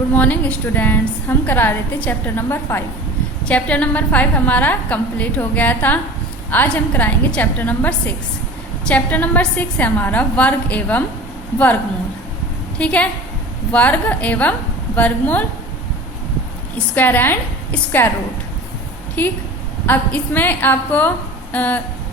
Good morning students. हम करा रहे थे चैप्टर नंबर 5। चैप्टर नंबर 5 हमारा कंप्लीट हो गया था। आज हम कराएंगे चैप्टर नंबर 6। चैप्टर नंबर 6 है हमारा वर्ग एवं वर्गमूल। ठीक है, वर्ग एवं वर्गमूल, स्क्वायर एंड स्क्वायर रूट। ठीक, अब इसमें आपको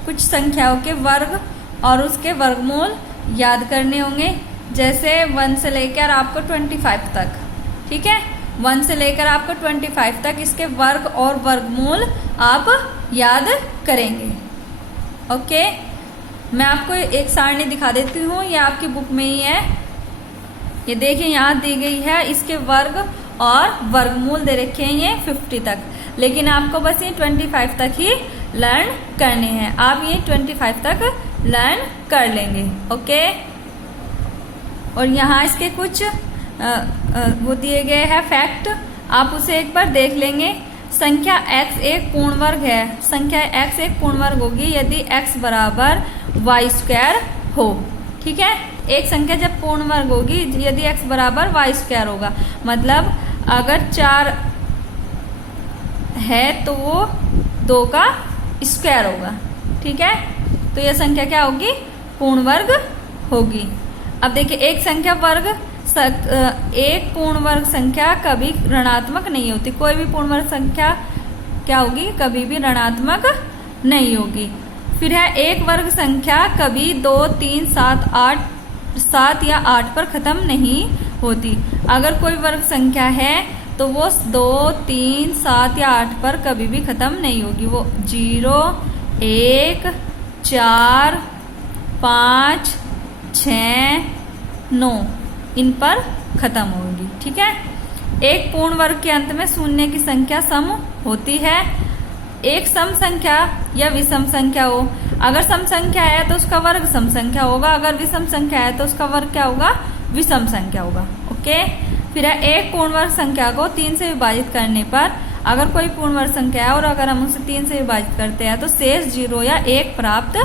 कुछ संख्याओं के वर्ग और उसके वर्गमूल याद करने होंगे। जैसे 1 से लेकर आपको 25 तक। ठीक है, 1 से लेकर आपको 25 तक इसके वर्ग और वर्गमूल आप याद करेंगे। ओके, मैं आपको एक सारणी दिखा देती हूँ, ये आपकी बुक में ही है। ये देखिए यहाँ दी गई है, इसके वर्ग और वर्गमूल दे रखे हैं ये 50 तक, लेकिन आपको बस ये 25 तक ही लर्न करने हैं। आप ये 25 तक लर्न कर लेंगे। ओके, और यहाँ इसके कुछ वो दिए गए हैं फैक्ट, आप उसे एक बार देख लेंगे। संख्या x एक पूर्ण वर्ग है। संख्या x एक पूर्ण वर्ग होगी यदि x बराबर वाई स्क्वायर हो। ठीक है, एक संख्या जब पूर्ण वर्ग होगी यदि x बराबर वाई स्क्वायर होगा, मतलब अगर 4 है तो वो 2 का स्क्वायर होगा। ठीक है, तो यह संख्या क्या होगी? पूर्ण वर्ग होगी। अब देखिए, एक संख्या वर्ग एक पूर्ण वर्ग संख्या कभी ऋणात्मक नहीं होती। कोई भी पूर्ण वर्ग संख्या क्या होगी? कभी भी ऋणात्मक नहीं होगी। फिर है एक वर्ग संख्या कभी 2, 3, 7 या 8 पर खत्म नहीं होती। अगर कोई वर्ग संख्या है तो वो 2, 3, 7 या 8 पर कभी भी खत्म नहीं होगी। वो 0, 1, 4, 5, 6, 9 इन पर खत्म होगी। ठीक है, एक पूर्ण वर्ग के अंत में शून्य की संख्या सम होती है। एक सम संख्या या विषम संख्या हो। अगर सम संख्या है तो उसका वर्ग सम संख्या होगा, अगर विषम संख्या है तो उसका वर्ग क्या होगा? विषम संख्या होगा। ओके, फिर है एक पूर्ण वर्ग संख्या को 3 से विभाजित करने पर, अगर कोई पूर्ण वर्ग संख्या है और अगर हम उसे 3 से विभाजित करते हैं तो शेष 0 या 1 प्राप्त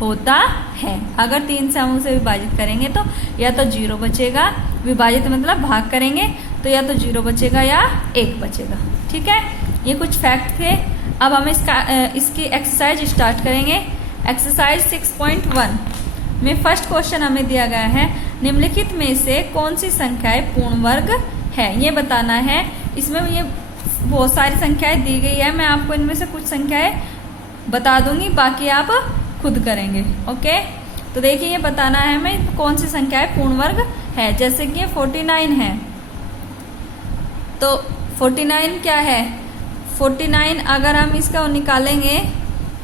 होता है। अगर 3 से हम उसे विभाजित करेंगे तो या तो 0 बचेगा, विभाजित मतलब भाग करेंगे, तो या तो 0 बचेगा या 1 बचेगा। ठीक है, ये कुछ फैक्ट थे। अब हम इसकी एक्सरसाइज स्टार्ट करेंगे। एक्सरसाइज 6.1 में फर्स्ट क्वेश्चन हमें दिया गया है, निम्नलिखित में से कौन सी संख्याएं पूर्ण वर्ग है, ये बताना है। इसमें ये बहुत सारी संख्याएं दी गई है, मैं आपको इनमें से कुछ संख्याएं बता दूंगी, बाकी आप खुद करेंगे। ओके, तो देखिए ये बताना है हमें कौन सी संख्या पूर्ण वर्ग है। जैसे कि 49 है, तो 49 क्या है? 49 अगर हम इसका निकालेंगे,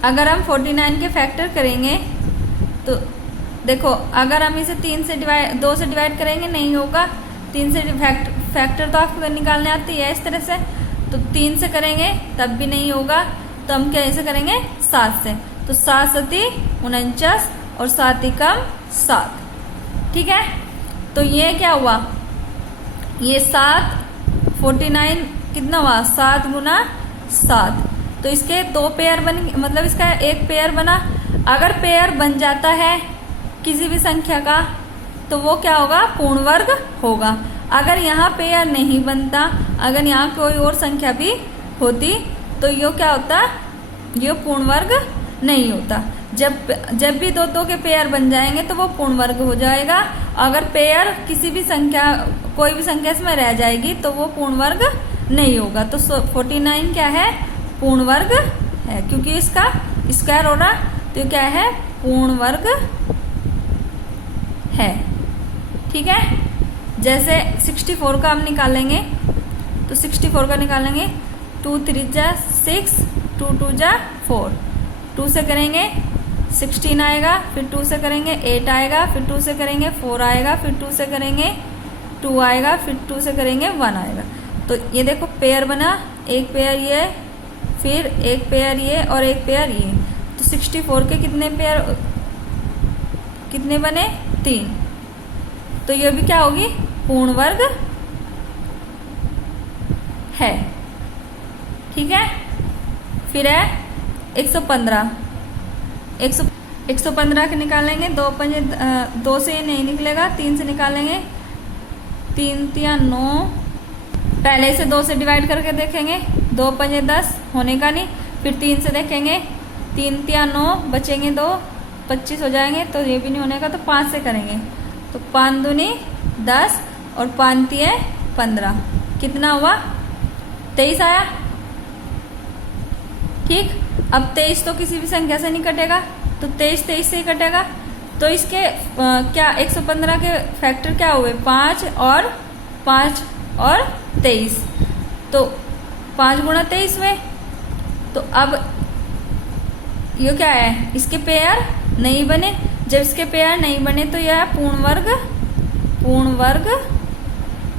अगर हम 49 के फैक्टर करेंगे तो देखो, अगर हम इसे 2 से डिवाइड करेंगे नहीं होगा। 3 से फैक्टर तो आपको निकालने आती है इस तरह से, तो 3 से करेंगे तब भी नहीं होगा, तो हम कैसे करेंगे? 7 से। तो 7 सती 49 और 7 ही कम 7। ठीक है, तो ये क्या हुआ? ये 49 कितना हुआ? 7 गुना 7, तो इसके 2 पेयर बन, मतलब इसका एक पेयर बना। अगर पेयर बन जाता है किसी भी संख्या का तो वो क्या होगा? पूर्ण वर्ग होगा। अगर यहाँ पेयर नहीं बनता, अगर यहाँ कोई और संख्या भी होती तो ये क्या होता? ये पूर्ण वर्ग नहीं होता। जब भी 2 के पेयर बन जाएंगे तो वो पूर्ण वर्ग हो जाएगा। अगर पेयर किसी भी संख्या, कोई भी संख्या इसमें रह जाएगी तो वो पूर्ण वर्ग नहीं होगा। तो 49 क्या है? पूर्ण वर्ग है, क्योंकि इसका स्क्वायर हो रहा, तो क्या है? पूर्ण वर्ग है। ठीक है, जैसे 64 का हम निकालेंगे, तो 64 का निकालेंगे 2 3 जा 6, 2 2 जा 4, 2 से करेंगे 16 आएगा, फिर 2 से करेंगे 8 आएगा, फिर 2 से करेंगे 4 आएगा, फिर 2 से करेंगे 2 आएगा, फिर 2 से करेंगे 1 आएगा। तो ये देखो पेयर बना, एक पेयर ये, फिर एक पेयर ये और एक पेयर ये। तो 64 के कितने पेयर, कितने बने? 3। तो ये भी क्या होगी? पूर्ण वर्ग है। ठीक है, फिर है 115। 115 के निकालेंगे, 2 से नहीं निकलेगा, 3 से निकालेंगे, 3 3 9, पहले इसे 2 से डिवाइड करके देखेंगे, 2 पंजे 10, होने का नहीं। फिर 3 से देखेंगे, 3 तिया 9, बचेंगे 2, 25 हो जाएंगे, तो ये भी नहीं होने का, तो 5 से करेंगे, तो 5 दूनी 10 और 5 तिया 15, कितना हुआ 23 आया। ठीक, अब 23 तो किसी भी संख्या से नहीं कटेगा, तो 23 23 से ही कटेगा। तो इसके क्या 115 के फैक्टर क्या हुए, 5 और 23, तो 5 गुणा 23 हुए। तो अब ये क्या है, इसके पेयर नहीं बने। जब इसके पेयर नहीं बने तो यह पूर्ण वर्ग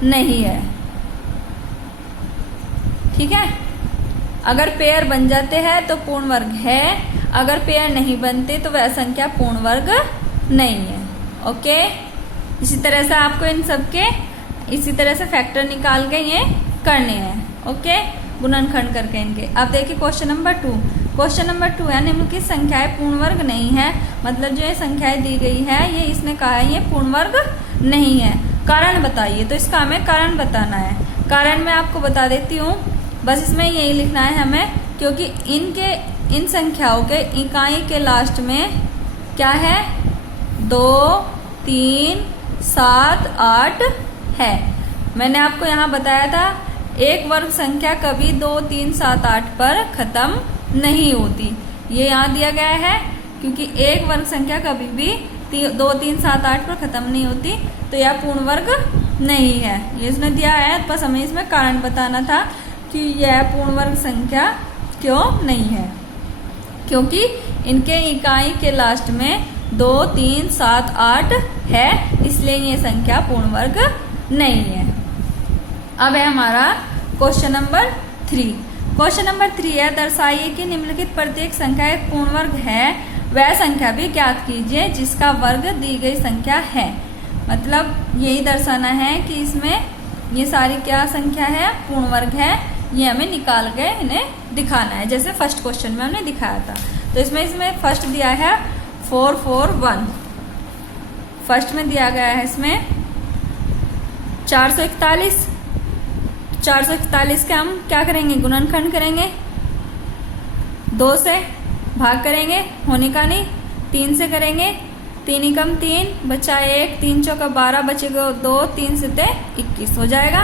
नहीं है। ठीक है, अगर पेयर बन जाते हैं तो पूर्ण वर्ग है, अगर पेयर नहीं बनते तो वह संख्या पूर्ण वर्ग नहीं है। ओके, इसी तरह से आपको इन सबके इसी तरह से फैक्टर निकाल के ये करने हैं। ओके, गुणनखंड करके इनके। अब देखिए क्वेश्चन नंबर 2। क्वेश्चन नंबर 2 है, निम्नलिखित संख्याएं पूर्ण वर्ग नहीं है। मतलब जो ये संख्याएं दी गई है, ये इसने कहा है ये पूर्ण वर्ग नहीं है, कारण बताइए। तो इसका हमें कारण बताना है। कारण मैं आपको बता देती हूँ, बस इसमें यही लिखना है हमें, क्योंकि इन संख्याओं के इकाई के लास्ट में क्या है, 2, 3, 7, 8 है। मैंने आपको यहाँ बताया था एक वर्ग संख्या कभी 2, 3, 7, 8 पर खत्म नहीं होती। ये यहाँ दिया गया है, क्योंकि एक वर्ग संख्या कभी भी 2, 3, 7, 8 पर खत्म नहीं होती, तो यह पूर्ण वर्ग नहीं है। ये इसने दिया है, बस हमें इसमें कारण बताना था कि यह पूर्ण वर्ग संख्या क्यों नहीं है, क्योंकि इनके इकाई के लास्ट में 2, 3, 7, 8 है, इसलिए ये संख्या पूर्ण वर्ग नहीं है। अब है हमारा क्वेश्चन नंबर 3। क्वेश्चन नंबर 3 है, दर्शाइए कि निम्नलिखित प्रत्येक संख्या एक पूर्ण वर्ग है, वह संख्या भी ज्ञात कीजिए जिसका वर्ग दी गई संख्या है। मतलब यही दर्शाना है कि इसमें ये सारी क्या संख्या है, पूर्ण वर्ग है, ये हमें निकाल के इन्हें दिखाना है, जैसे फर्स्ट क्वेश्चन में हमने दिखाया था। तो इसमें फर्स्ट दिया है 4, 4, 1। फर्स्ट में दिया गया है इसमें 441। 441 के हम क्या करेंगे, गुणनखंड करेंगे, 2 से भाग करेंगे, होने का नहीं, 3 से करेंगे, 3 एकम 3, बचा 1, 3 चौका 12, बचेगा 2, 3 सते 21 हो जाएगा।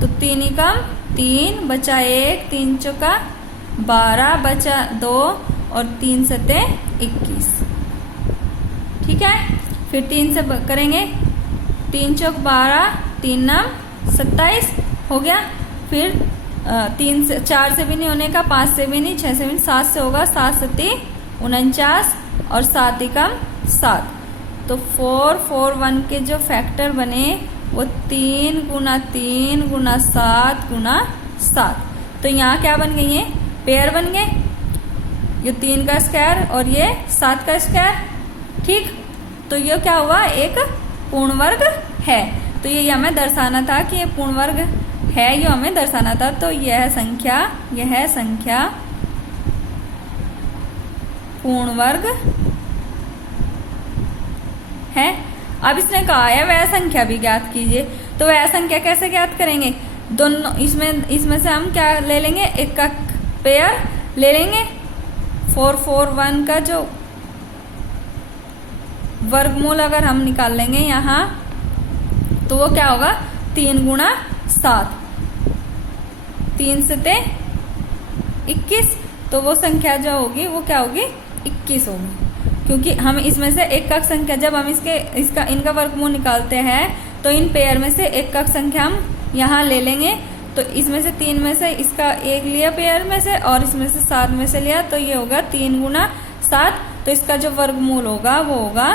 तो 3 एकम 3, बचा 1, 3 चौका 12, बचा 2 और 3 सते 21। ठीक है, फिर 3 से करेंगे, 3 चौक 12, 3 नम 27 हो गया। फिर 3 से 4 से भी नहीं होने का, 5 से भी नहीं, 6 से भी नहीं, 7 से होगा, 7 सती 49 और 7 एकम 7। तो 4, 4, 1 के जो फैक्टर बने वो 3 गुना 3 गुना 7 गुना 7। तो यहाँ क्या बन गई है, पेयर बन गए, ये 3 का स्क्वायर और ये 7 का स्क्वायर। ठीक, तो ये क्या हुआ, एक पूर्ण वर्ग है। तो ये हमें दर्शाना था कि ये पूर्ण वर्ग है, ये हमें दर्शाना था। तो यह संख्या पूर्ण वर्ग है। अब इसने कहा है वह संख्या भी ज्ञात कीजिए। तो वह संख्या कैसे ज्ञात करेंगे, दोनों इसमें से हम क्या ले लेंगे, एक का पेयर ले लेंगे। 4, 4, 1 का जो वर्गमूल अगर हम निकाल लेंगे यहाँ, तो वो क्या होगा, 3 गुणा 7, 3 सते 21। तो वो संख्या जो होगी वो क्या होगी, 21 होगी, क्योंकि हम इसमें से एक का संख्या, जब हम इनका वर्गमूल निकालते हैं तो इन पेयर में से एक का संख्या हम यहाँ ले लेंगे। तो इसमें से 3 में से इसका एक लिया पेयर में से, और इसमें से 7 में से लिया, तो ये होगा 3 गुणा 7। तो इसका जो वर्गमूल होगा वो होगा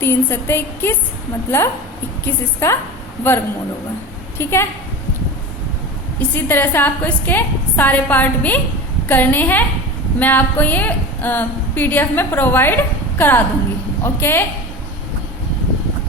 3 सते 21, मतलब 21 इसका वर्गमूल होगा। ठीक है, इसी तरह से आपको इसके सारे पार्ट भी करने हैं। मैं आपको ये PDF में प्रोवाइड करा दूंगी। ओके।